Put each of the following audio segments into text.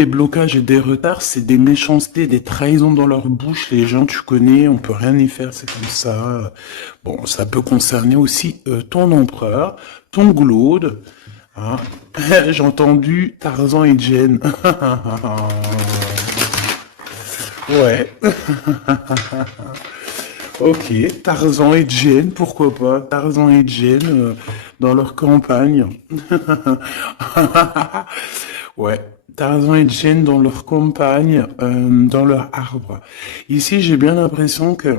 Des blocages et des retards, c'est des méchancetés, des trahisons dans leur bouche. Les gens, tu connais, on peut rien y faire, c'est comme ça. Bon, ça peut concerner aussi ton empereur, ton glaude. Hein. J'ai entendu Tarzan et Jen. Ouais. Ok, Tarzan et Jen, pourquoi pas? Tarzan et Jen dans leur campagne. Ouais, Tarzan et Jen dans leur campagne, dans leur arbre. Ici, j'ai bien l'impression que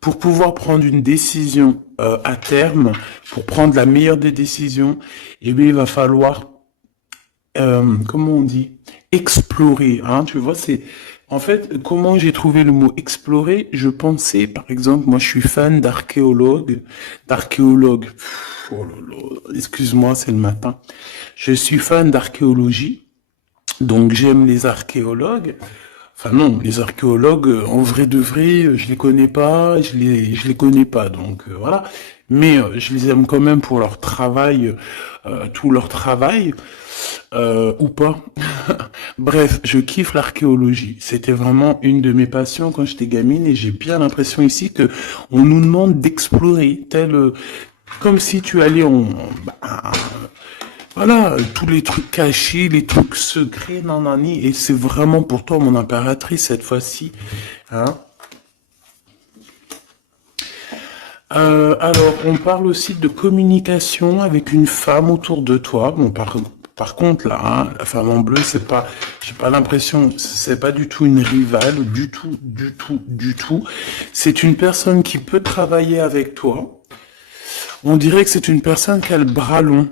pour pouvoir prendre une décision à terme, pour prendre la meilleure des décisions, eh bien, il va falloir comment on dit, explorer, hein, tu vois, c'est, en fait, comment j'ai trouvé le mot explorer, je pensais, par exemple, moi je suis fan d'archéologue, oh là là, excuse-moi, c'est le matin, je suis fan d'archéologie, donc j'aime les archéologues, enfin non, les archéologues, en vrai de vrai, je les connais pas, je les connais pas, donc voilà. Mais je les aime quand même pour leur travail, tout leur travail, ou pas. Bref, je kiffe l'archéologie. C'était vraiment une de mes passions quand j'étais gamine et j'ai bien l'impression ici que on nous demande d'explorer, comme si tu allais bah, voilà, tous les trucs cachés, les trucs secrets, nanani, et c'est vraiment pour toi, mon impératrice, cette fois-ci. Hein. Alors, on parle aussi de communication avec une femme autour de toi. Bon, par contre, là, hein, la femme en bleu, c'est pas, j'ai pas l'impression, c'est pas du tout une rivale, du tout, du tout, du tout. C'est une personne qui peut travailler avec toi. On dirait que c'est une personne qui a le bras long.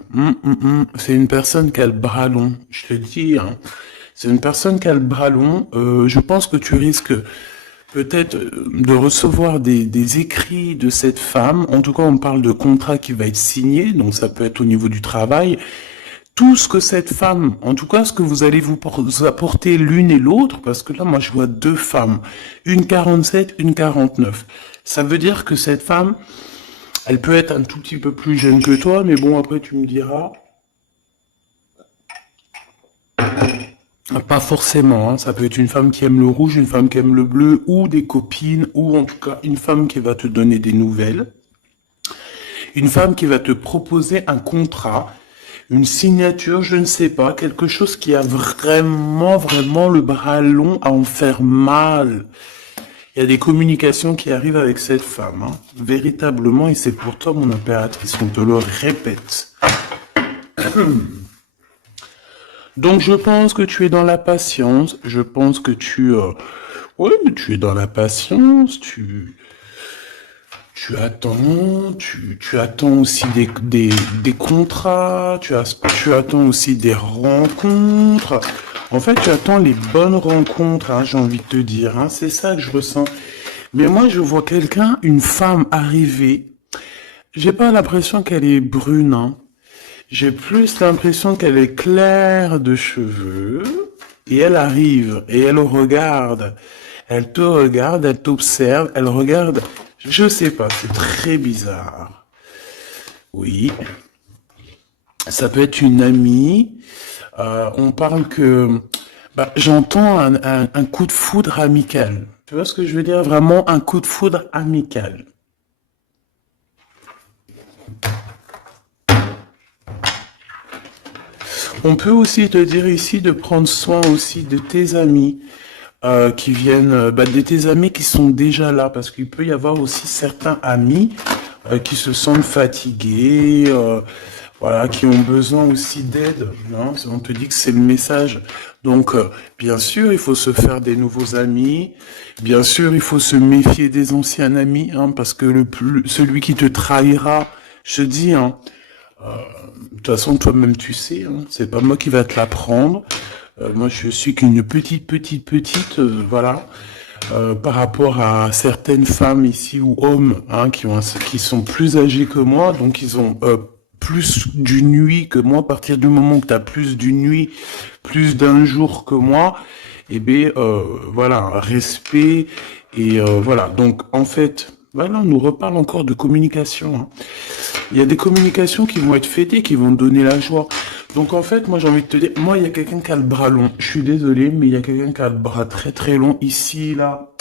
C'est une personne qui a le bras long. Je te le dis, hein. C'est une personne qui a le bras long. Je pense que tu risques peut-être de recevoir des écrits de cette femme. En tout cas, on parle de contrat qui va être signé, donc ça peut être au niveau du travail. Tout ce que cette femme, en tout cas, ce que vous allez vous apporter l'une et l'autre, parce que là, moi, je vois deux femmes, une 47, une 49. Ça veut dire que cette femme, elle peut être un tout petit peu plus jeune que toi, mais bon, après, tu me diras. Pas forcément, hein. Ça peut être une femme qui aime le rouge, une femme qui aime le bleu, ou des copines, ou en tout cas une femme qui va te donner des nouvelles, une femme qui va te proposer un contrat, une signature, je ne sais pas, quelque chose qui a vraiment, vraiment le bras long à en faire mal. Il y a des communications qui arrivent avec cette femme, hein, véritablement, et c'est pour toi, mon impératrice, on te le répète. Donc je pense que tu es dans la patience, je pense que ouais, mais tu es dans la patience, tu attends, tu attends aussi des contrats, tu attends aussi des rencontres. En fait, tu attends les bonnes rencontres, hein, j'ai envie de te dire, hein, c'est ça que je ressens. Mais moi, je vois quelqu'un, une femme arriver, j'ai pas l'impression qu'elle est brune, hein. J'ai plus l'impression qu'elle est claire de cheveux et elle arrive et elle regarde. Elle te regarde, elle t'observe, elle regarde. Je sais pas, c'est très bizarre. Oui, ça peut être une amie. On parle que bah, j'entends un coup de foudre amical. Tu vois ce que je veux dire? Vraiment un coup de foudre amical. On peut aussi te dire ici de prendre soin aussi de tes amis qui viennent, de tes amis qui sont déjà là, parce qu'il peut y avoir aussi certains amis qui se sentent fatigués, voilà, qui ont besoin aussi d'aide. Non, on te dit que c'est le message. Donc, bien sûr, il faut se faire des nouveaux amis. Bien sûr, il faut se méfier des anciens amis, hein, parce que celui qui te trahira, je te dis, hein, de toute façon, toi-même, tu sais, hein, c'est pas moi qui va te l'apprendre. Moi, je suis qu'une petite, voilà, par rapport à certaines femmes ici ou hommes, hein, qui sont plus âgés que moi, donc ils ont plus d'une nuit que moi. À partir du moment que tu as plus d'une nuit, plus d'un jour que moi, eh bien, voilà, respect et voilà. Donc, en fait. Voilà, on nous reparle encore de communication, hein. Il y a des communications qui vont être fêtées, qui vont te donner la joie. Donc en fait, moi j'ai envie de te dire, moi il y a quelqu'un qui a le bras long. Je suis désolé, mais il y a quelqu'un qui a le bras très très long ici, là.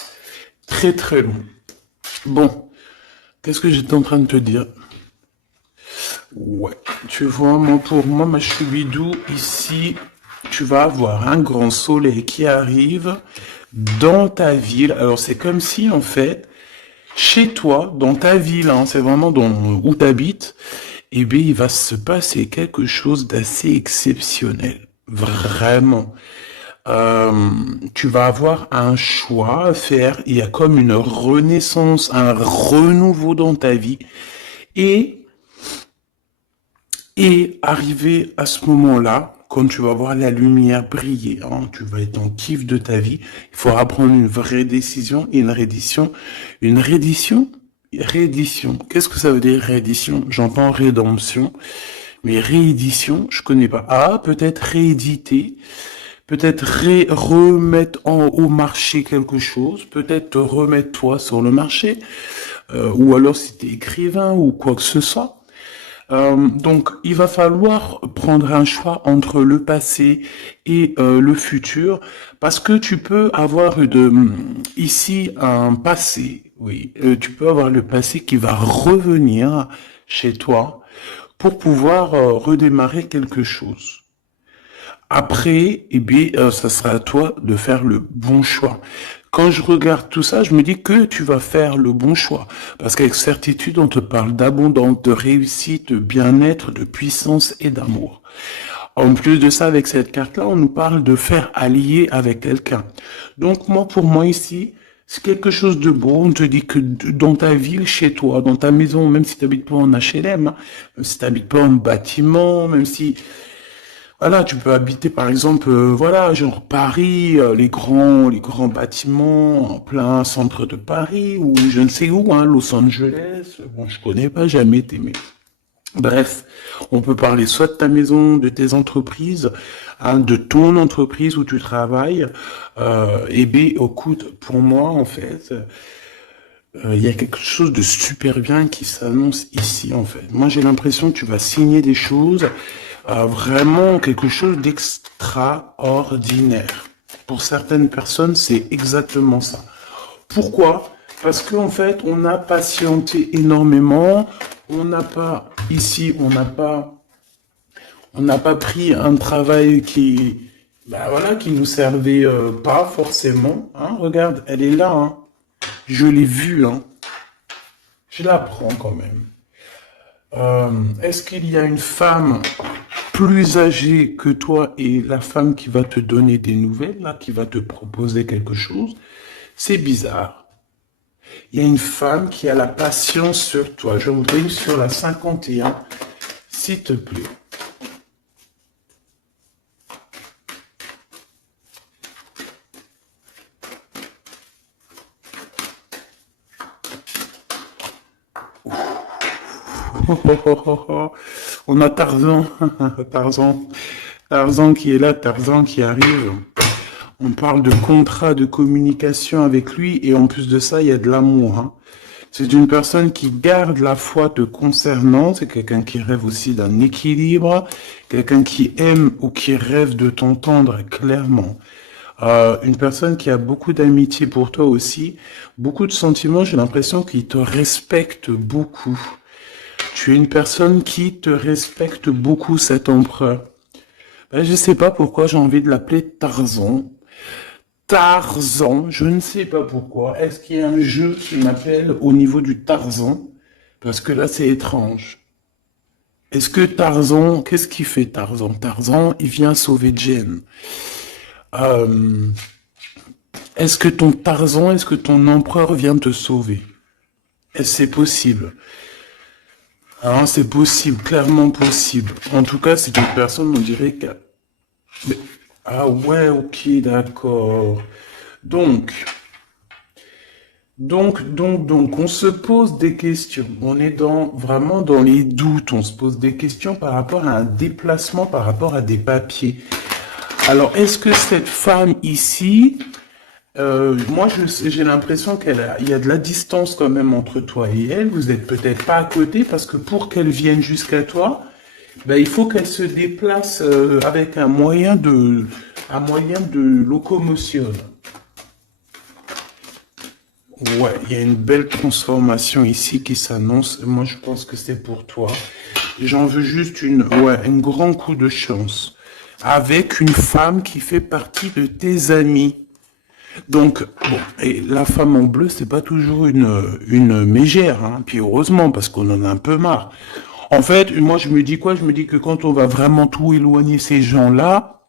Très très long. Bon, qu'est-ce que j'étais en train de te dire? Ouais, tu vois, moi pour moi, ma choubidou, ici, tu vas avoir un grand soleil qui arrive dans ta ville. Alors c'est comme si en fait, chez toi, dans ta ville, hein, c'est vraiment dans, où tu habites, eh bien, il va se passer quelque chose d'assez exceptionnel. Vraiment. Tu vas avoir un choix à faire. Il y a comme une renaissance, un renouveau dans ta vie. Et, et arrivé à ce moment-là, quand tu vas voir la lumière briller, hein, tu vas être en kiff de ta vie, il faudra prendre une vraie décision et une reddition. Une reddition? Réédition. Qu'est-ce que ça veut dire réédition? J'entends rédemption, mais réédition, je connais pas. Ah, peut-être rééditer, peut-être remettre au marché quelque chose, peut-être te remettre toi sur le marché, ou alors si t'es écrivain ou quoi que ce soit. Donc, il va falloir prendre un choix entre le passé et le futur, parce que tu peux avoir ici un passé, oui, tu peux avoir le passé qui va revenir chez toi pour pouvoir redémarrer quelque chose. Après, eh bien, ça sera à toi de faire le bon choix. Quand je regarde tout ça, je me dis que tu vas faire le bon choix. Parce qu'avec certitude, on te parle d'abondance, de réussite, de bien-être, de puissance et d'amour. En plus de ça, avec cette carte-là, on nous parle de faire allier avec quelqu'un. Donc moi, pour moi ici, c'est quelque chose de beau. On te dit que dans ta ville, chez toi, dans ta maison, même si tu n'habites pas en HLM, hein, même si tu n'habites pas en bâtiment, même si voilà, tu peux habiter par exemple, voilà, genre Paris, les grands bâtiments en plein centre de Paris ou je ne sais où, hein, Los Angeles. Bon, je connais pas, jamais été, mais bref, on peut parler soit de ta maison, de tes entreprises, hein, de ton entreprise où tu travailles. Et bien, écoute, pour moi, en fait, il y a quelque chose de super bien qui s'annonce ici, en fait. Moi, j'ai l'impression que tu vas signer des choses, vraiment quelque chose d'extraordinaire. Pour certaines personnes, c'est exactement ça. Pourquoi? Parce qu'en fait, on a patienté énormément. On n'a pas, ici, on n'a pas pris un travail qui, bah voilà, qui nous servait pas forcément. Hein. Regarde, elle est là, hein. Je l'ai vue, hein. Je la prends quand même. Est-ce qu'il y a une femme plus âgée que toi et la femme qui va te donner des nouvelles, là, qui va te proposer quelque chose? C'est bizarre. Il y a une femme qui a la patience sur toi. Je voudrais sur la 51, s'il te plaît. On a Tarzan, Tarzan, Tarzan qui est là, Tarzan qui arrive. On parle de contrat de communication avec lui et en plus de ça, il y a de l'amour, hein. C'est une personne qui garde la foi te concernant, c'est quelqu'un qui rêve aussi d'un équilibre, quelqu'un qui aime ou qui rêve de t'entendre clairement. Une personne qui a beaucoup d'amitié pour toi aussi, beaucoup de sentiments, j'ai l'impression qu'il te respecte beaucoup. Tu es une personne qui te respecte beaucoup, cet empereur. Ben, je sais pas pourquoi j'ai envie de l'appeler Tarzan. Tarzan, je ne sais pas pourquoi. Est-ce qu'il y a un jeu qui m'appelle au niveau du Tarzan? Parce que là, c'est étrange. Est-ce que Tarzan, qu'est-ce qu'il fait Tarzan? Tarzan, il vient sauver Jen. Euh, est-ce que ton Tarzan, est-ce que ton empereur vient te sauver? Est-ce que c'est possible? Hein, c'est possible, clairement possible. En tout cas, c'est une personne, on dirait que... Mais- Ah ouais, ok, d'accord. Donc, donc, on se pose des questions. On est vraiment dans les doutes. On se pose des questions par rapport à un déplacement, par rapport à des papiers. Alors, est-ce que cette femme ici, Moi, j'ai l'impression il y a de la distance quand même entre toi et elle. Vous êtes peut-être pas à côté parce que pour qu'elle vienne jusqu'à toi, ben, il faut qu'elle se déplace avec un moyen de locomotion. Ouais, il y a une belle transformation ici qui s'annonce. Moi, je pense que c'est pour toi. J'en veux juste un grand coup de chance. Avec une femme qui fait partie de tes amis. Donc, bon, et la femme en bleu, c'est pas toujours une mégère, hein. Puis heureusement, parce qu'on en a un peu marre. En fait, moi, je me dis quoi? Je me dis que quand on va vraiment tout éloigner ces gens-là,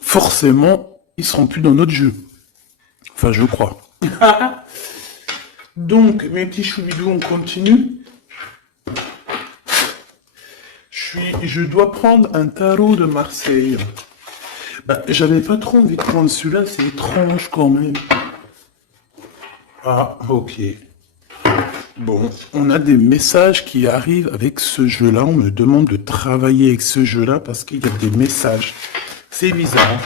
forcément, ils seront plus dans notre jeu. Enfin, je crois. Donc, mes petits choubidous, on continue. Je dois prendre un tarot de Marseille. Bah, j'avais pas trop envie de prendre celui-là, c'est étrange quand même. Ah, ok. Bon, on a des messages qui arrivent avec ce jeu-là. On me demande de travailler avec ce jeu-là parce qu'il y a des messages. C'est bizarre.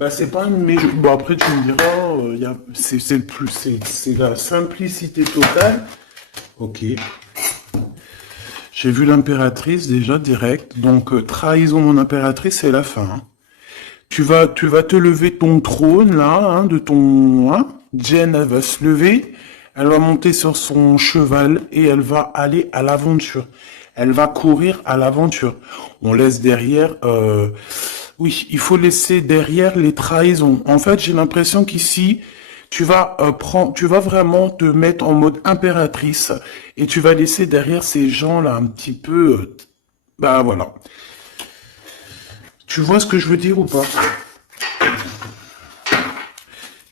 Bah, c'est pas un mais bon, après, tu me diras, c'est le plus, c'est la simplicité totale. Ok. J'ai vu l'impératrice déjà direct. Donc, trahison mon impératrice, c'est la fin, hein. Tu vas te lever de ton trône, là, hein, de ton, hein. Jen, elle va se lever. Elle va monter sur son cheval et elle va aller à l'aventure. Elle va courir à l'aventure. On laisse derrière, oui, il faut laisser derrière les trahisons. En fait, j'ai l'impression qu'ici, tu vas vraiment te mettre en mode impératrice et tu vas laisser derrière ces gens-là un petit peu, bah voilà. Tu vois ce que je veux dire ou pas?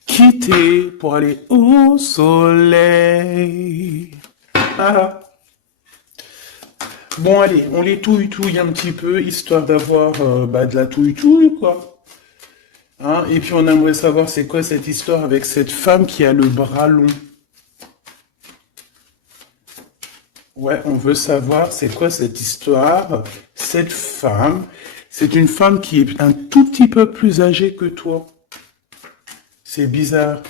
Quitter pour aller au soleil. Ah. Bon, allez, on les touille un petit peu, histoire d'avoir de la touille, quoi. Hein, et puis on aimerait savoir c'est quoi cette histoire avec cette femme qui a le bras long. Ouais, on veut savoir c'est quoi cette histoire. Cette femme, c'est une femme qui est un tout petit peu plus âgée que toi. C'est bizarre.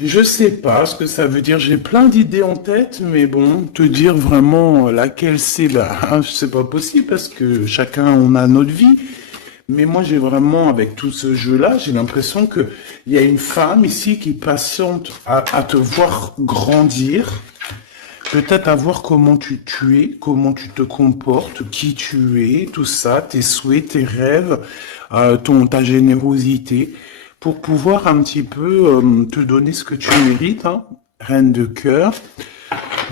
Je sais pas ce que ça veut dire. J'ai plein d'idées en tête, mais bon, te dire vraiment laquelle c'est, bah, c'est pas possible parce que chacun on a notre vie. Mais moi, j'ai vraiment, avec tout ce jeu-là, j'ai l'impression que il y a une femme ici qui patiente à te voir grandir, peut-être à voir comment tu es, comment tu te comportes, qui tu es, tout ça, tes souhaits, tes rêves, ta générosité, pour pouvoir un petit peu te donner ce que tu mérites, hein, reine de cœur.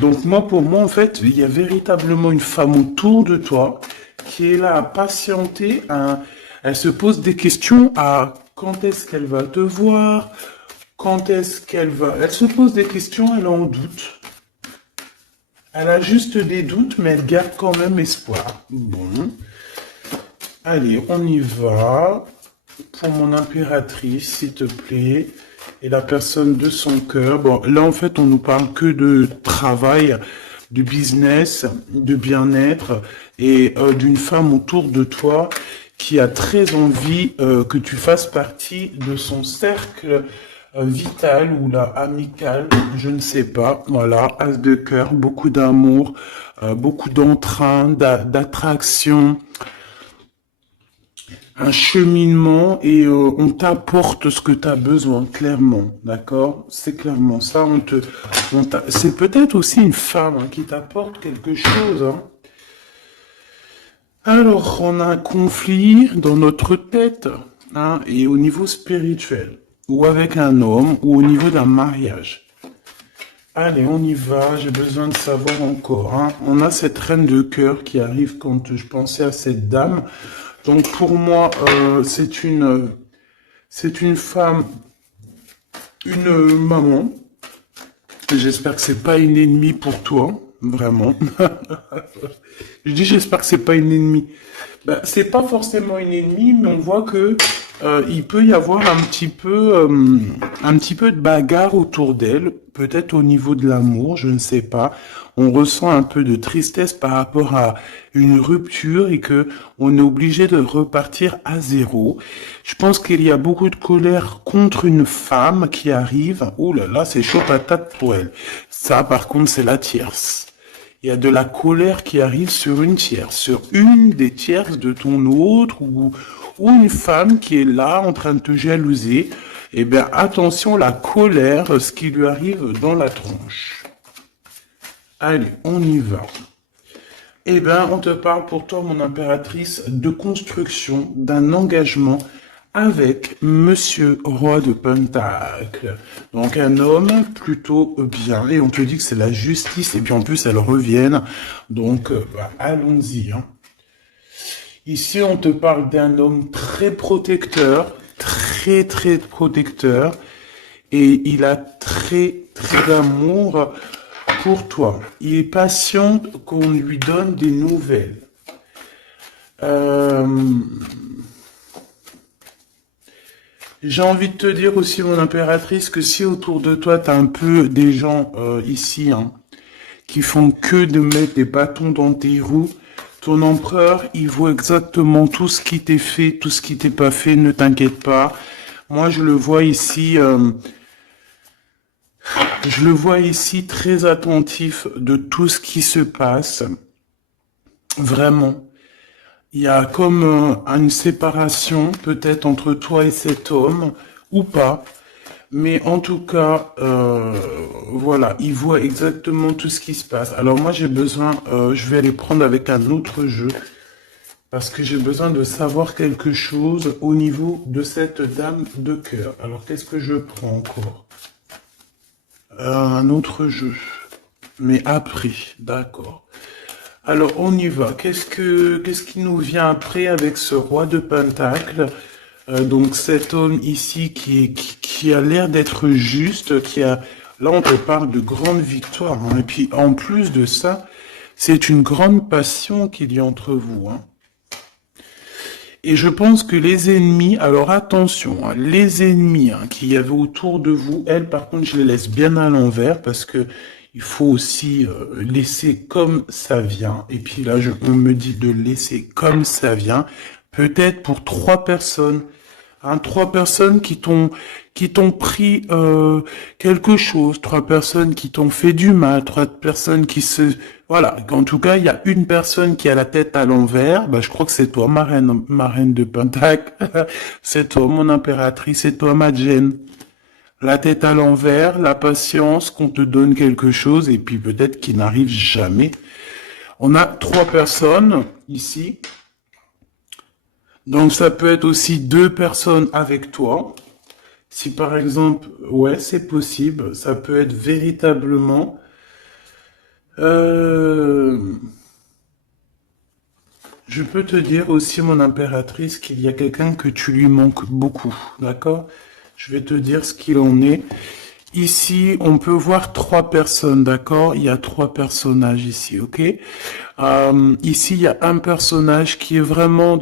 Donc moi, pour moi, en fait, il y a véritablement une femme autour de toi qui est là à patienter. Elle se pose des questions à quand est-ce qu'elle va te voir, quand est-ce qu'elle va... Elle se pose des questions, elle est en doute. Elle a juste des doutes, mais elle garde quand même espoir. Bon. Allez, on y va. Pour mon impératrice, s'il te plaît. Et la personne de son cœur. Bon, là, en fait, on nous parle que de travail, de business, de bien-être et d'une femme autour de toi qui a très envie que tu fasses partie de son cercle vital ou là amical, je ne sais pas. Voilà, as de cœur, beaucoup d'amour, beaucoup d'entrain, d'attraction, un cheminement et on t'apporte ce que tu as besoin, clairement, d'accord? C'est clairement ça. C'est peut-être aussi une femme hein, qui t'apporte quelque chose. Hein. Alors, on a un conflit dans notre tête hein, et au niveau spirituel, ou avec un homme, ou au niveau d'un mariage. Allez, on y va, j'ai besoin de savoir encore. Hein. On a cette reine de cœur qui arrive quand je pensais à cette dame. Donc pour moi, c'est une femme, une maman. J'espère que c'est pas une ennemie pour toi, vraiment. Je dis j'espère que c'est pas une ennemie. Ben, c'est pas forcément une ennemie, mais on voit que il peut y avoir un petit peu de bagarre autour d'elle, peut-être au niveau de l'amour, je ne sais pas. On ressent un peu de tristesse par rapport à une rupture et que on est obligé de repartir à zéro. Je pense qu'il y a beaucoup de colère contre une femme qui arrive. Ouh là là, c'est chaud patate pour elle. Ça, par contre, c'est la tierce. Il y a de la colère qui arrive sur une tierce, sur une des tierces de ton autre ou une femme qui est là en train de te jalouser. Eh bien, attention, la colère, ce qui lui arrive dans la tronche. Allez, on y va. Eh bien, on te parle pour toi, mon impératrice, de construction, d'un engagement avec Monsieur Roi de Pentacle. Donc un homme plutôt bien. Et on te dit que c'est la justice et puis en plus elles reviennent. Donc allons-y. Hein. Ici on te parle d'un homme très protecteur, très très protecteur. Et il a très très d'amour pour toi. Il est patient qu'on lui donne des nouvelles. J'ai envie de te dire aussi, mon impératrice, que si autour de toi, t'as un peu des gens ici hein, qui font que de mettre des bâtons dans tes roues, ton empereur, il voit exactement tout ce qui t'est fait, tout ce qui t'est pas fait, ne t'inquiète pas. Moi, je le vois ici très attentif de tout ce qui se passe. Vraiment. Il y a comme une séparation peut-être entre toi et cet homme, ou pas. Mais en tout cas, voilà, il voit exactement tout ce qui se passe. Alors moi j'ai besoin, je vais aller prendre avec un autre jeu, parce que j'ai besoin de savoir quelque chose au niveau de cette dame de cœur. Alors qu'est-ce que je prends encore? Un autre jeu, mais après, d'accord. Alors, on y va. Qu'est-ce qui nous vient après avec ce roi de Pentacle? Donc, cet homme ici qui a l'air d'être juste, là, on te parle de grande victoire. Hein. Et puis, en plus de ça, c'est une grande passion qu'il y a entre vous. Hein. Et je pense que les ennemis, alors attention, hein, les ennemis hein, qu'il y avait autour de vous, elles, par contre, je les laisse bien à l'envers parce que il faut aussi laisser comme ça vient. Et puis là, on me dit de laisser comme ça vient. Peut-être pour 3 personnes. Hein, 3 personnes qui t'ont pris quelque chose. 3 personnes qui t'ont fait du mal. 3 personnes qui se... Voilà. En tout cas, il y a une personne qui a la tête à l'envers. Bah, je crois que c'est toi, ma reine de Pentacle. C'est toi, mon impératrice. C'est toi, ma Jane. La tête à l'envers, la patience, qu'on te donne quelque chose et puis peut-être qu'il n'arrive jamais. On a 3 personnes ici. Donc ça peut être aussi 2 personnes avec toi. Si par exemple, ouais, c'est possible. Ça peut être véritablement... Je peux te dire aussi, mon impératrice, qu'il y a quelqu'un que tu lui manques beaucoup. D'accord ? Je vais te dire ce qu'il en est. Ici, on peut voir 3 personnes, d'accord? Il y a 3 personnages ici, ok? Ici, il y a un personnage qui est vraiment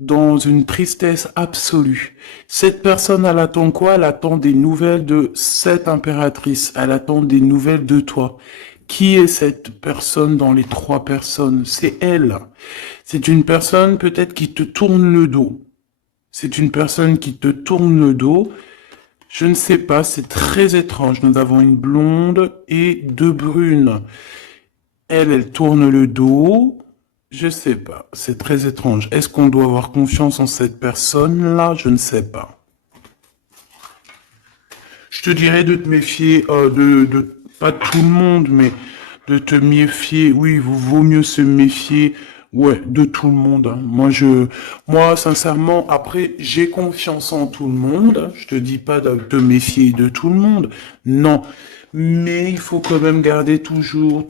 dans une tristesse absolue. Cette personne, elle attend quoi? Elle attend des nouvelles de cette impératrice. Elle attend des nouvelles de toi. Qui est cette personne dans les 3 personnes? C'est elle. C'est une personne peut-être qui te tourne le dos. C'est une personne qui te tourne le dos. Je ne sais pas, c'est très étrange. Nous avons une blonde et 2 brunes. Elle tourne le dos. Je sais pas, c'est très étrange. Est-ce qu'on doit avoir confiance en cette personne-là? Je ne sais pas. Je te dirais de te méfier pas de tout le monde, mais de te méfier. Oui, vaut mieux se méfier. Ouais, de tout le monde. Hein. Moi, sincèrement, après, j'ai confiance en tout le monde. Je te dis pas de te méfier de tout le monde. Non. Mais il faut quand même garder toujours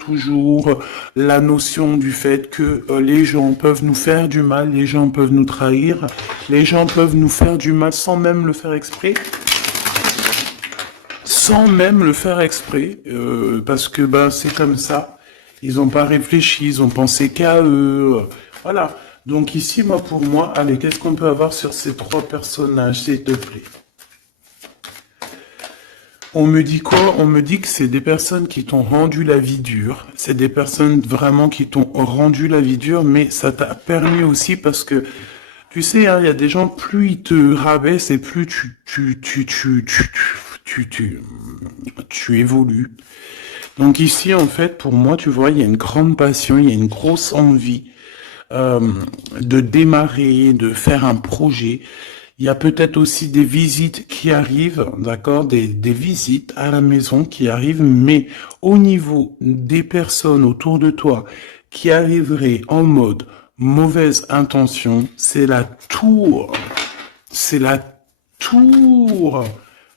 la notion du fait que les gens peuvent nous faire du mal, les gens peuvent nous trahir, les gens peuvent nous faire du mal sans même le faire exprès. Sans même le faire exprès, parce que c'est comme ça. Ils n'ont pas réfléchi, ils ont pensé qu'à eux. Voilà. Donc ici, moi, pour moi, allez, qu'est-ce qu'on peut avoir sur ces trois personnages, s'il te plaît? On me dit quoi? On me dit que c'est des personnes qui t'ont rendu la vie dure. C'est des personnes vraiment qui t'ont rendu la vie dure, mais ça t'a permis aussi parce que, tu sais, hein, il y a des gens, plus ils te rabaissent et plus tu évolues. Donc ici, en fait, pour moi, tu vois, il y a une grande passion, il y a une grosse envie euh, de démarrer, de faire un projet. Il y a peut-être aussi des visites qui arrivent, d'accord, des visites à la maison qui arrivent, mais au niveau des personnes autour de toi qui arriveraient en mode mauvaise intention, c'est la tour. C'est la tour.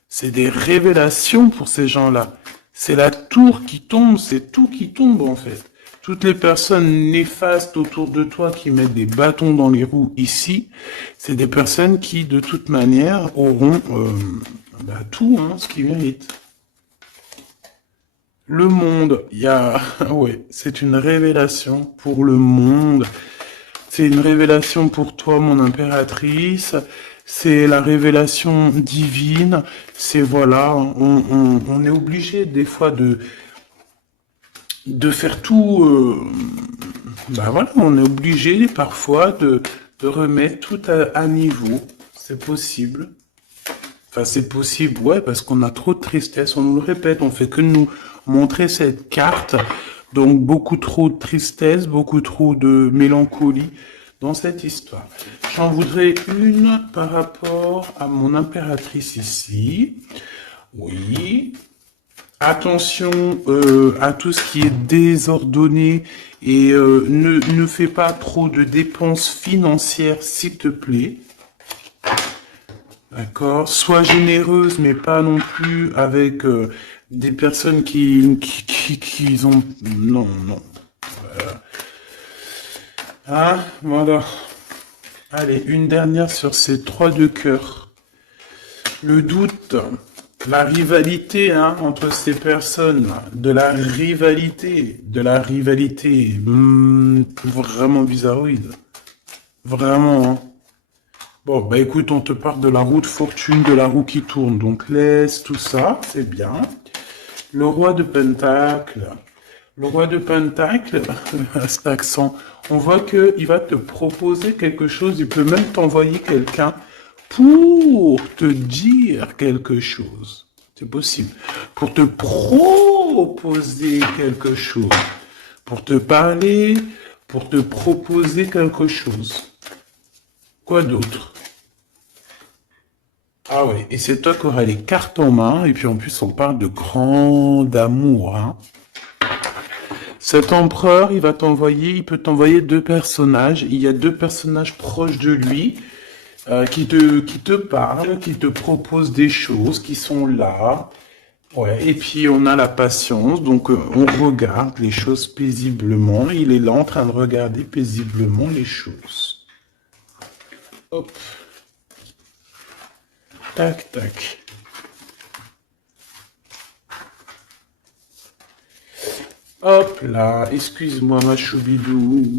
C'est des révélations pour ces gens-là. C'est la tour qui tombe, c'est tout qui tombe en fait. Toutes les personnes néfastes autour de toi qui mettent des bâtons dans les roues ici, c'est des personnes qui de toute manière auront tout ce qu'ils méritent. Le monde, il y a... ouais, c'est une révélation pour le monde. C'est une révélation pour toi, mon impératrice. C'est la révélation divine. C'est voilà, on est obligé des fois de faire tout. Voilà, on est obligé parfois de remettre tout à niveau. C'est possible. Enfin, c'est possible, ouais, parce qu'on a trop de tristesse. On nous le répète, on fait que nous montrer cette carte. Donc, beaucoup trop de tristesse, beaucoup trop de mélancolie dans cette histoire. J'en voudrais une par rapport à mon impératrice ici. Oui. Attention à tout ce qui est désordonné et ne fais pas trop de dépenses financières, s'il te plaît. D'accord. Sois généreuse, mais pas non plus avec des personnes qui ont... Non, non. Ah, voilà. Allez, une dernière sur ces trois de cœur. Le doute, la rivalité entre ces personnes, de la rivalité, vraiment bizarroïde. Vraiment, hein. Bon, bah écoute, on te parle de la roue de fortune, de la roue qui tourne, donc laisse tout ça, c'est bien. Le roi de Pentacle. Le roi de Pentacle, à cet accent, on voit qu'il va te proposer quelque chose, il peut même t'envoyer quelqu'un pour te dire quelque chose. C'est possible. Pour te proposer quelque chose. Pour te parler, pour te proposer quelque chose. Quoi d'autre? Ah ouais, et c'est toi qui auras les cartes en main, et puis en plus on parle de grand amour, hein. Cet empereur, il peut t'envoyer deux personnages. Il y a deux personnages proches de lui qui te parlent, qui te proposent des choses, qui sont là. Ouais. Et puis on a la patience, donc on regarde les choses paisiblement. Il est là en train de regarder paisiblement les choses. Hop. Tac, tac. Hop là, excuse-moi ma choubidou.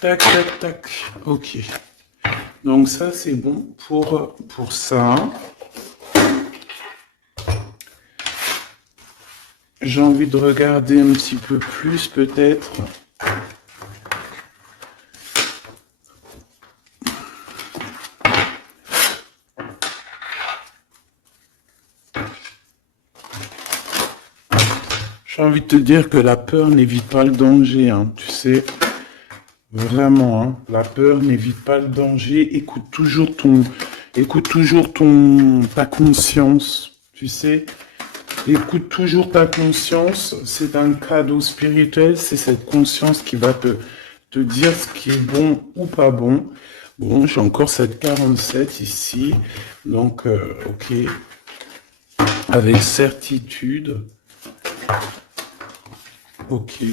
Tac, tac, tac. Ok. Donc ça, c'est bon pour ça. J'ai envie de regarder un petit peu plus peut-être. J'ai envie de te dire que la peur n'évite pas le danger, hein, tu sais. Vraiment, hein, la peur n'évite pas le danger. Écoute toujours ta conscience, tu sais. Écoute toujours ta conscience. C'est un cadeau spirituel. C'est cette conscience qui va te dire ce qui est bon ou pas bon. Bon, j'ai encore cette 47 ici. Donc, ok. Avec certitude. Ok.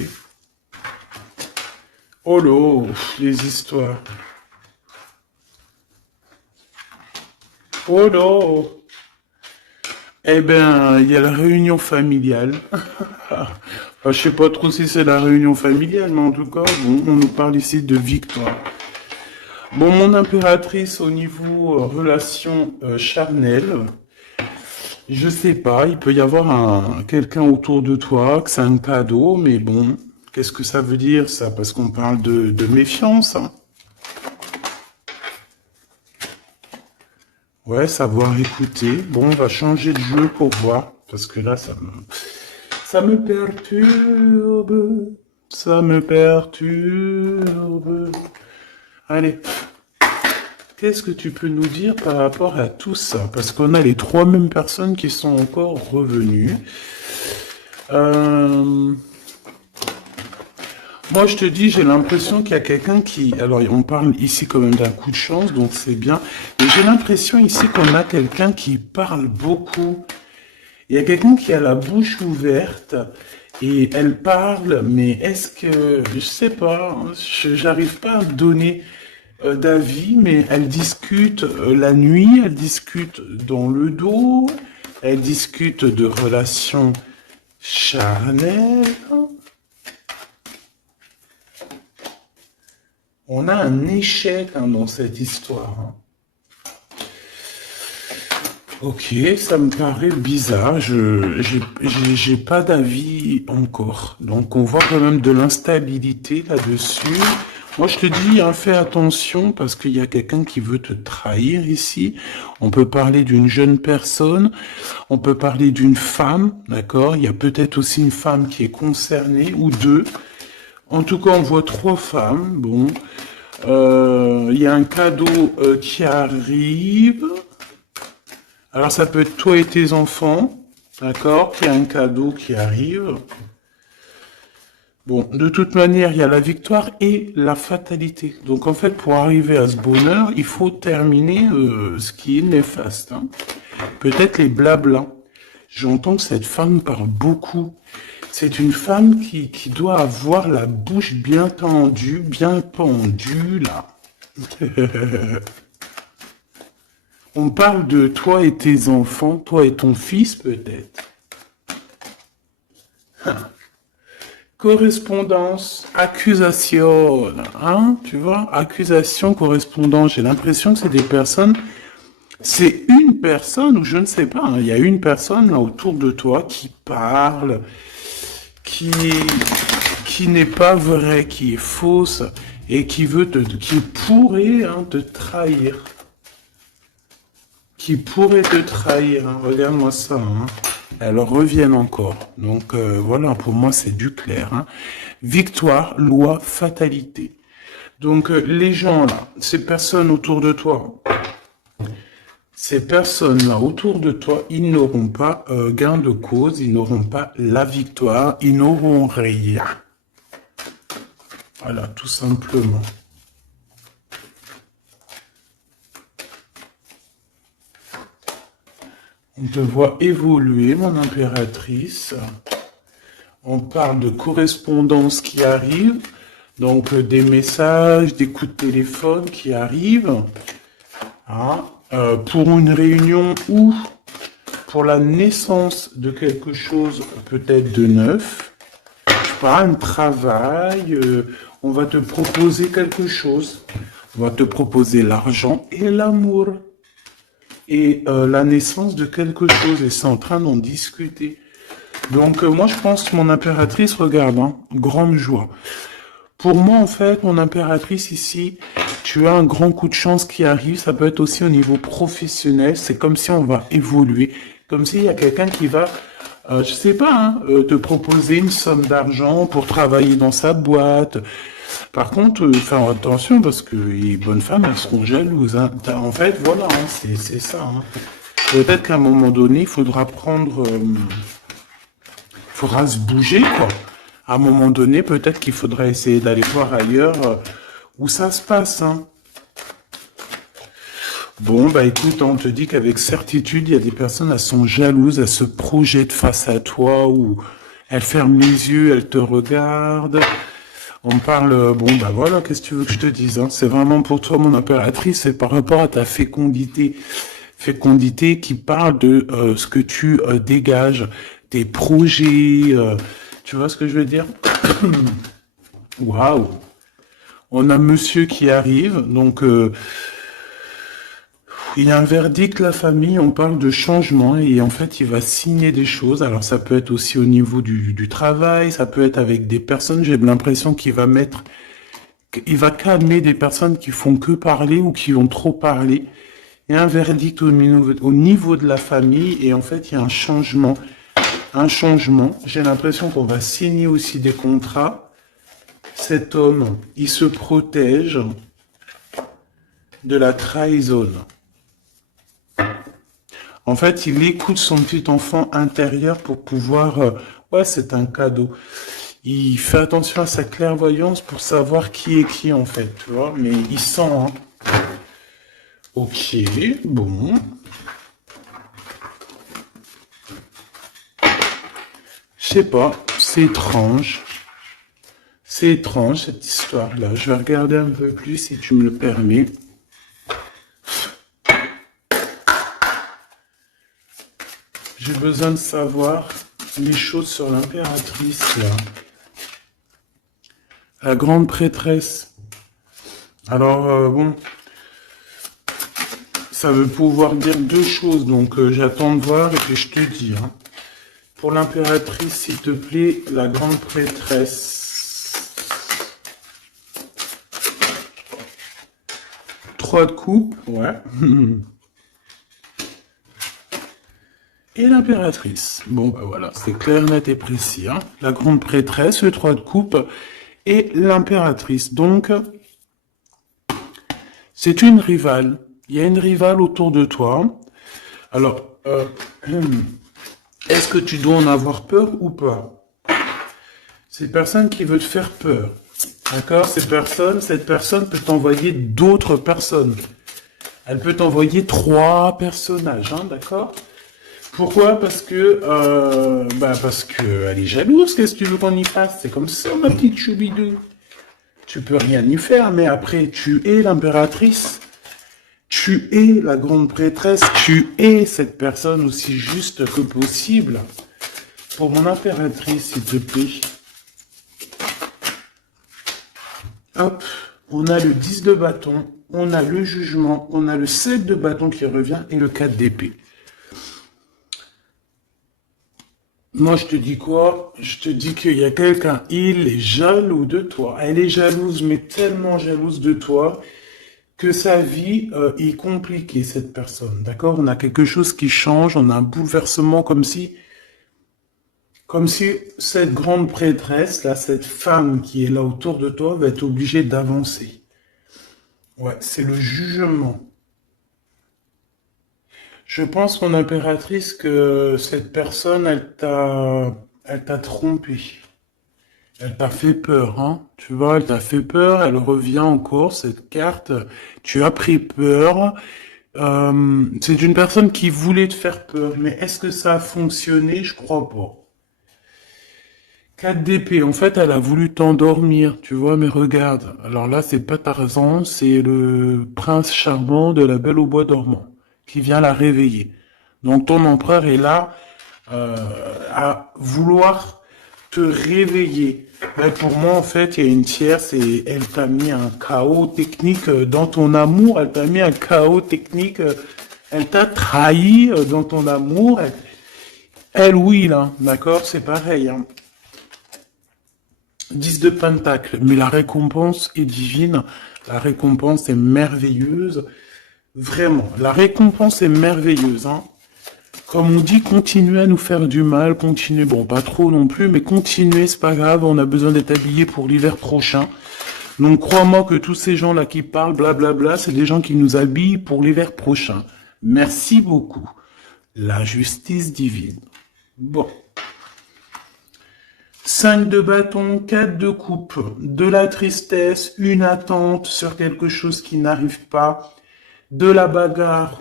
Oh là, les histoires. Oh là. Eh ben, il y a la réunion familiale. Je sais pas trop si c'est la réunion familiale, mais en tout cas, bon, on nous parle ici de victoire. Bon, mon impératrice au niveau relation charnelle, je sais pas, il peut y avoir quelqu'un autour de toi, que c'est un cadeau, mais bon, qu'est-ce que ça veut dire ça? Parce qu'on parle de méfiance, hein. Ouais, savoir écouter. Bon, on va changer de jeu pour voir, parce que là, ça me perturbe, ça me perturbe. Allez, qu'est-ce que tu peux nous dire par rapport à tout ça? Parce qu'on a les trois mêmes personnes qui sont encore revenues. Moi, je te dis, j'ai l'impression qu'il y a quelqu'un qui... Alors, on parle ici quand même d'un coup de chance, donc c'est bien. Mais j'ai l'impression ici qu'on a quelqu'un qui parle beaucoup. Il y a quelqu'un qui a la bouche ouverte et elle parle, mais est-ce que... Je sais pas, j'arrive pas à me donner d'avis, mais elle discute la nuit, elle discute dans le dos, elle discute de relations charnelles. On a un échec dans cette histoire, hein. Ok, ça me paraît bizarre. J'ai pas d'avis encore. Donc on voit quand même de l'instabilité là-dessus. Moi je te dis, hein, fais attention parce qu'il y a quelqu'un qui veut te trahir ici. On peut parler d'une jeune personne, on peut parler d'une femme, d'accord? Il y a peut-être aussi une femme qui est concernée ou deux. En tout cas, on voit trois femmes. Bon, il y a un cadeau qui arrive. Alors, ça peut être toi et tes enfants, d'accord? Il y a un cadeau qui arrive. Bon, de toute manière, il y a la victoire et la fatalité. Donc, en fait, pour arriver à ce bonheur, il faut terminer ce qui est néfaste, hein. Peut-être les blablas. J'entends que cette femme parle beaucoup. C'est une femme qui doit avoir la bouche bien tendue, bien pendue, là. On parle de toi et tes enfants, toi et ton fils, peut-être. Correspondance, accusation, hein, tu vois, accusation, correspondance. J'ai l'impression que c'est des personnes, c'est une personne, ou je ne sais pas, hein, il y a une personne là autour de toi qui parle, qui, qui n'est pas vraie, qui est fausse, et qui pourrait te trahir. Qui pourrait te trahir, hein. Regarde-moi ça, hein. Elles reviennent encore. Donc voilà, pour moi c'est du clair, hein. Victoire, loi, fatalité. Donc les gens là, ces personnes autour de toi, ces personnes-là autour de toi, ils n'auront pas gain de cause, ils n'auront pas la victoire, ils n'auront rien. Voilà, tout simplement. On te voit évoluer, mon impératrice. On parle de correspondance qui arrive, donc des messages, des coups de téléphone qui arrivent, hein, pour une réunion ou pour la naissance de quelque chose peut-être de neuf. Je sais pas, un travail, on va te proposer quelque chose. On va te proposer l'argent et l'amour. Et la naissance de quelque chose, et c'est en train d'en discuter. Donc moi je pense que mon impératrice, regarde, hein, grande joie. Pour moi en fait, mon impératrice ici, tu as un grand coup de chance qui arrive, ça peut être aussi au niveau professionnel, c'est comme si on va évoluer, comme s'il y a quelqu'un qui va, je sais pas, hein, te proposer une somme d'argent pour travailler dans sa boîte. Par contre, faire attention parce que les bonnes femmes, elles seront jalouses, hein. En fait, voilà, hein, c'est ça, hein. Peut-être qu'à un moment donné, il faudra faudra se bouger, quoi. À un moment donné, peut-être qu'il faudra essayer d'aller voir ailleurs où ça se passe, hein. Bon, bah écoute, on te dit qu'avec certitude, il y a des personnes, elles sont jalouses, elles se projettent face à toi ou elles ferment les yeux, elles te regardent. On parle, bon, bah voilà, qu'est-ce que tu veux que je te dise, hein? C'est vraiment pour toi, mon impératrice, c'est par rapport à ta fécondité. Fécondité qui parle de ce que tu dégages, tes projets, Tu vois ce que je veux dire? Waouh! On a monsieur qui arrive, donc il y a un verdict, la famille, on parle de changement et en fait il va signer des choses. Alors ça peut être aussi au niveau du travail, ça peut être avec des personnes, j'ai l'impression il va calmer des personnes qui font que parler ou qui vont trop parler. Il y a un verdict au niveau de la famille et en fait il y a un changement. Un changement. J'ai l'impression qu'on va signer aussi des contrats. Cet homme, il se protège de la trahison. En fait, il écoute son petit enfant intérieur pour pouvoir... ouais, c'est un cadeau. Il fait attention à sa clairvoyance pour savoir qui est qui, en fait, tu vois. Mais il sent, hein. Ok, bon. Je sais pas, c'est étrange. C'est étrange, cette histoire-là. Je vais regarder un peu plus, si tu me le permets. J'ai besoin de savoir les choses sur l'impératrice, là. La grande prêtresse. Alors, bon, ça veut pouvoir dire deux choses, donc j'attends de voir et puis je te dis. Hein. Pour l'impératrice, s'il te plaît, la grande prêtresse. 3 de coupe, ouais. Et l'impératrice. Bon, bah voilà, c'est clair, net et précis. Hein. La grande prêtresse, le 3 de coupe et l'impératrice. Donc, c'est une rivale. Il y a une rivale autour de toi. Alors, est-ce que tu dois en avoir peur ou pas? C'est une personne qui veut te faire peur. D'accord? Cette personne peut t'envoyer d'autres personnes. Elle peut t'envoyer 3 personnages, hein, d'accord? Pourquoi? Parce que elle est jalouse. Qu'est-ce que tu veux qu'on y fasse? C'est comme ça, ma petite choubidou. Tu peux rien y faire, mais après, tu es l'impératrice. Tu es la grande prêtresse. Tu es cette personne aussi juste que possible. Pour mon impératrice, s'il te plaît. Hop, on a le 10 de bâton, on a le jugement, on a le 7 de bâton qui revient et le 4 d'épée. Moi, je te dis quoi? Je te dis qu'il y a quelqu'un, il est jaloux de toi. Elle est jalouse, mais tellement jalouse de toi que sa vie est compliquée, cette personne. D'accord? On a quelque chose qui change, on a un bouleversement comme si cette grande prêtresse, là, cette femme qui est là autour de toi, va être obligée d'avancer. Ouais, c'est le jugement. Je pense, mon impératrice, que cette personne, elle t'a trompé. Elle t'a fait peur, hein. Tu vois, elle t'a fait peur, elle revient encore, cette carte. Tu as pris peur. C'est une personne qui voulait te faire peur, mais est-ce que ça a fonctionné? Je crois pas. 4 d'épée, en fait, elle a voulu t'endormir, tu vois, mais regarde. Alors là, c'est pas Tarzan, c'est le prince charmant de la Belle au bois dormant, qui vient la réveiller. Donc ton empereur est là à vouloir te réveiller. Mais pour moi, en fait, il y a une tierce et elle t'a mis un chaos technique dans ton amour, elle t'a mis un chaos technique, elle t'a trahi dans ton amour. Oui, là, d'accord, c'est pareil, hein. 10 de Pentacle, mais la récompense est divine, la récompense est merveilleuse, vraiment, la récompense est merveilleuse, hein. Comme on dit, continuez à nous faire du mal, continuez, bon, pas trop non plus, mais continuez, c'est pas grave, on a besoin d'être habillés pour l'hiver prochain. Donc crois-moi que tous ces gens-là qui parlent, blablabla, c'est des gens qui nous habillent pour l'hiver prochain. Merci beaucoup. La justice divine. Bon. 5 de bâton, 4 de coupe, de la tristesse, une attente sur quelque chose qui n'arrive pas, de la bagarre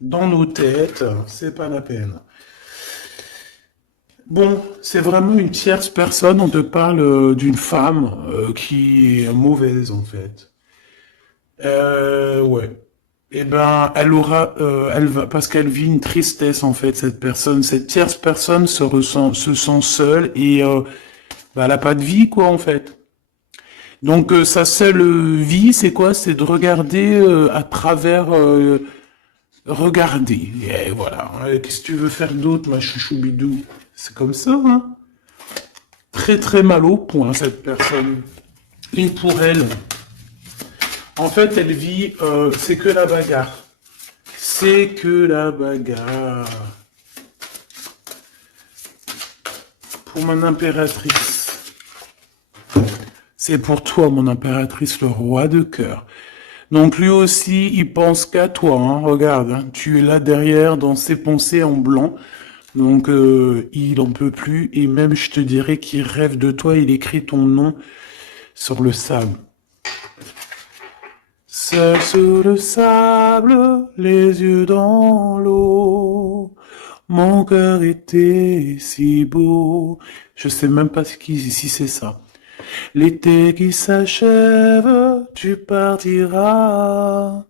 dans nos têtes, c'est pas la peine. Bon, c'est vraiment une tierce personne, on te parle d'une femme qui est mauvaise en fait. Ouais. Eh ben, elle va, parce qu'elle vit une tristesse en fait, cette personne, cette tierce personne se sent seule et Bah, elle a pas de vie, quoi, en fait. Donc, sa seule vie, c'est quoi? C'est de regarder à travers... regarder. Et voilà. Qu'est-ce que tu veux faire d'autre, ma chouchou bidou? C'est comme ça, hein. Très très mal au point, cette personne. Une pour elle. En fait, elle vit... c'est que la bagarre. C'est que la bagarre. Pour mon impératrice. C'est pour toi, mon impératrice, le roi de cœur. Donc lui aussi, il pense qu'à toi, hein. Regarde, hein. Tu es là derrière dans ses pensées en blanc. Donc il en peut plus. Et même, je te dirais qu'il rêve de toi. Il écrit ton nom sur le sable. Seul sur le sable, les yeux dans l'eau. Mon cœur était si beau. Je sais même pas si c'est ça. L'été qui s'achève, tu partiras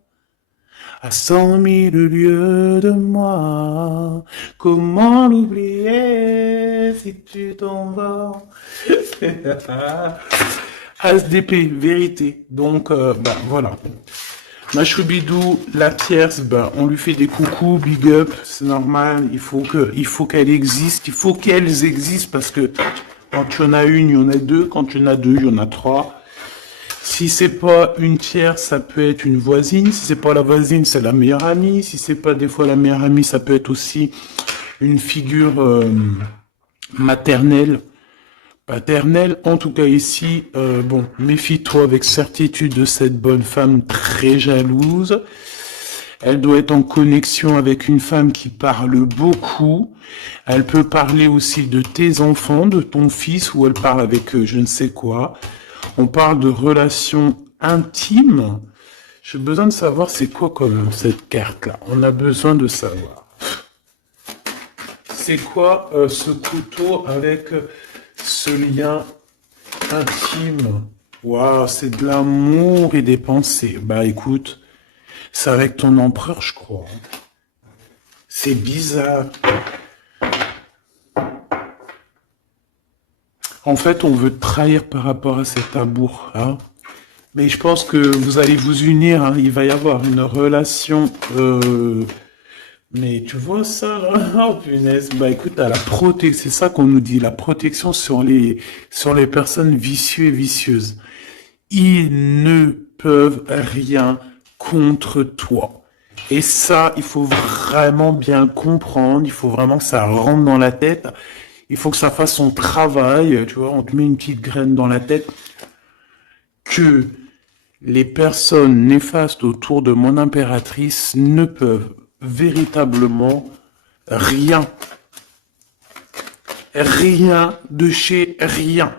à 100 000 lieues de moi. Comment l'oublier si tu t'en vas? ASDP, vérité. Donc, voilà. Ma choubidou, la tierce, on lui fait des coucous, big up, c'est normal. Il faut qu'elle existe, il faut qu'elles existent parce que quand tu en as une, il y en a deux. Quand tu en as deux, il y en a trois. Si c'est pas une tierce, ça peut être une voisine. Si c'est pas la voisine, c'est la meilleure amie. Si c'est pas des fois la meilleure amie, ça peut être aussi une figure maternelle, paternelle. En tout cas ici, bon, méfie-toi avec certitude de cette bonne femme très jalouse. Elle doit être en connexion avec une femme qui parle beaucoup. Elle peut parler aussi de tes enfants, de ton fils, ou elle parle avec je ne sais quoi. On parle de relations intimes. J'ai besoin de savoir c'est quoi comme cette carte-là. On a besoin de savoir. C'est quoi ce couteau avec ce lien intime? Waouh, c'est de l'amour et des pensées. Bah écoute, c'est avec ton empereur, je crois. C'est bizarre. En fait, on veut te trahir par rapport à cet amour, hein. Mais je pense que vous allez vous unir, hein. Il va y avoir une relation. Mais tu vois ça, là? Oh punaise. Bah écoute, à la protection, c'est ça qu'on nous dit, la protection sur les personnes vicieuses et vicieuses. Ils ne peuvent rien contre toi. Et ça, il faut vraiment bien comprendre, il faut vraiment que ça rentre dans la tête. Il faut que ça fasse son travail, tu vois, on te met une petite graine dans la tête, que les personnes néfastes autour de mon impératrice ne peuvent véritablement rien. Rien de chez rien.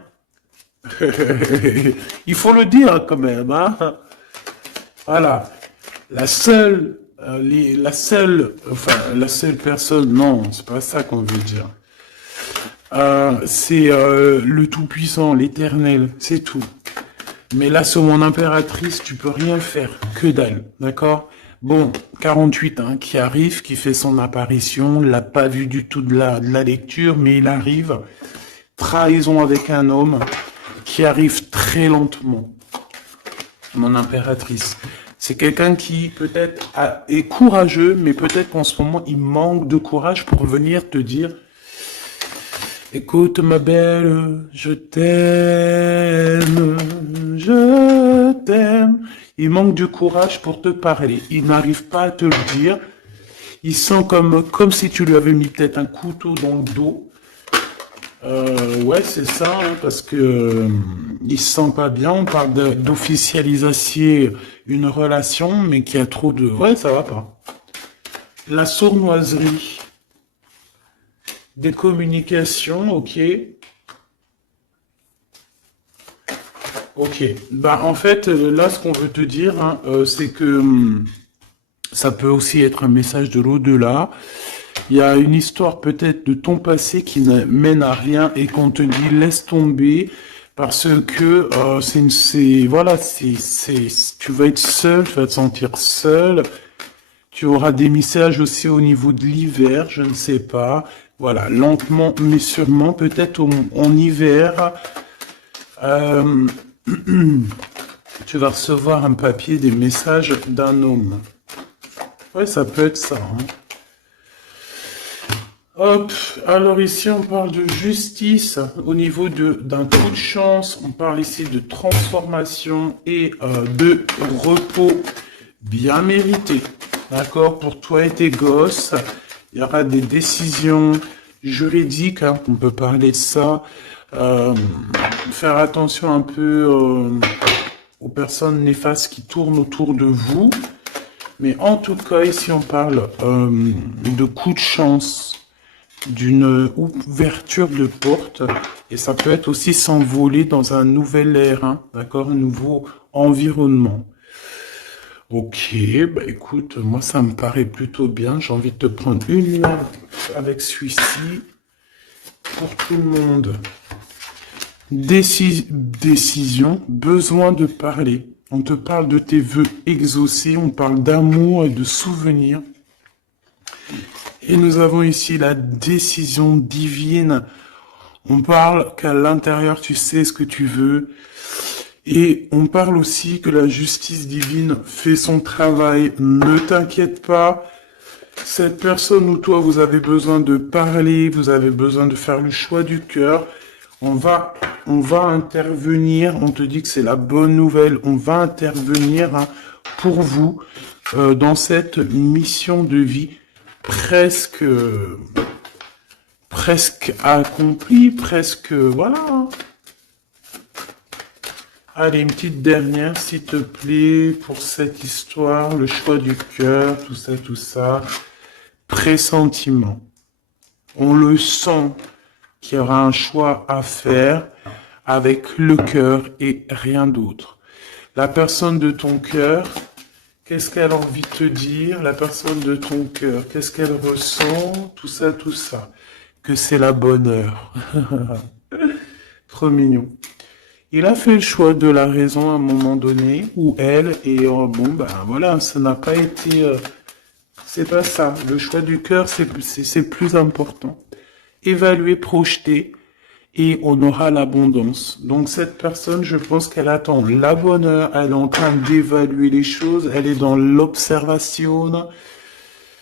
Il faut le dire quand même, hein. Voilà. La seule personne, non, c'est pas ça qu'on veut dire. C'est le Tout-Puissant, l'Éternel, c'est tout. Mais là, sur mon impératrice, tu peux rien faire, que dalle, d'accord? Bon, 48, hein, qui arrive, qui fait son apparition, l'a pas vu du tout de la lecture, mais il arrive. Trahison avec un homme qui arrive très lentement. Mon impératrice. C'est quelqu'un qui peut-être est courageux, mais peut-être qu'en ce moment, il manque de courage pour venir te dire: écoute ma belle, je t'aime, je t'aime. Il manque de courage pour te parler. Il n'arrive pas à te le dire. Il sent comme si tu lui avais mis peut-être un couteau dans le dos. Ouais, c'est ça, hein, parce que il se sent pas bien. On parle d'officialiser une relation, mais qui a trop de... Ouais, ça va pas. La sournoiserie. Des communications, ok. Ok. Bah, en fait, là, ce qu'on veut te dire, hein, c'est que ça peut aussi être un message de l'au-delà. Il y a une histoire peut-être de ton passé qui ne mène à rien et qu'on te dit laisse tomber parce que tu vas être seul, tu vas te sentir seul. Tu auras des messages aussi au niveau de l'hiver, je ne sais pas. Voilà, lentement mais sûrement, peut-être en hiver, euh, tu vas recevoir un papier, des messages d'un homme. Ouais, ça peut être ça, hein. Hop, alors ici on parle de justice au niveau d'un coup de chance, on parle ici de transformation et de repos bien mérité. D'accord, pour toi et tes gosses, il y aura des décisions juridiques, hein, on peut parler de ça. Faire attention un peu aux personnes néfastes qui tournent autour de vous. Mais en tout cas, ici on parle de coup de chance, d'une ouverture de porte, et ça peut être aussi s'envoler dans un nouvel air, hein, d'accord, un nouveau environnement. Ok, bah écoute, moi ça me paraît plutôt bien. J'ai envie de te prendre une main avec celui-ci pour tout le monde. Décision, besoin de parler. On te parle de tes vœux exaucés, on parle d'amour et de souvenirs. Et nous avons ici la décision divine. On parle qu'à l'intérieur, tu sais ce que tu veux. Et on parle aussi que la justice divine fait son travail. Ne t'inquiète pas. Cette personne ou toi, vous avez besoin de parler, vous avez besoin de faire le choix du cœur. On va intervenir. On te dit que c'est la bonne nouvelle. On va intervenir, hein, pour vous dans cette mission de vie presque accomplie, presque voilà. Allez, une petite dernière, s'il te plaît, pour cette histoire, le choix du cœur, tout ça, tout ça. Pressentiment. On le sent qu'il y aura un choix à faire avec le cœur et rien d'autre. La personne de ton cœur, qu'est-ce qu'elle a envie de te dire? La personne de ton cœur, qu'est-ce qu'elle ressent? Tout ça, tout ça. Que c'est la bonne heure. Trop mignon. Il a fait le choix de la raison à un moment donné, ou elle, et bon, ben voilà, ça n'a pas été... c'est pas ça. Le choix du cœur, c'est plus important. Évaluer, projeter, et on aura l'abondance. Donc cette personne, je pense qu'elle attend la bonne heure, elle est en train d'évaluer les choses, elle est dans l'observation,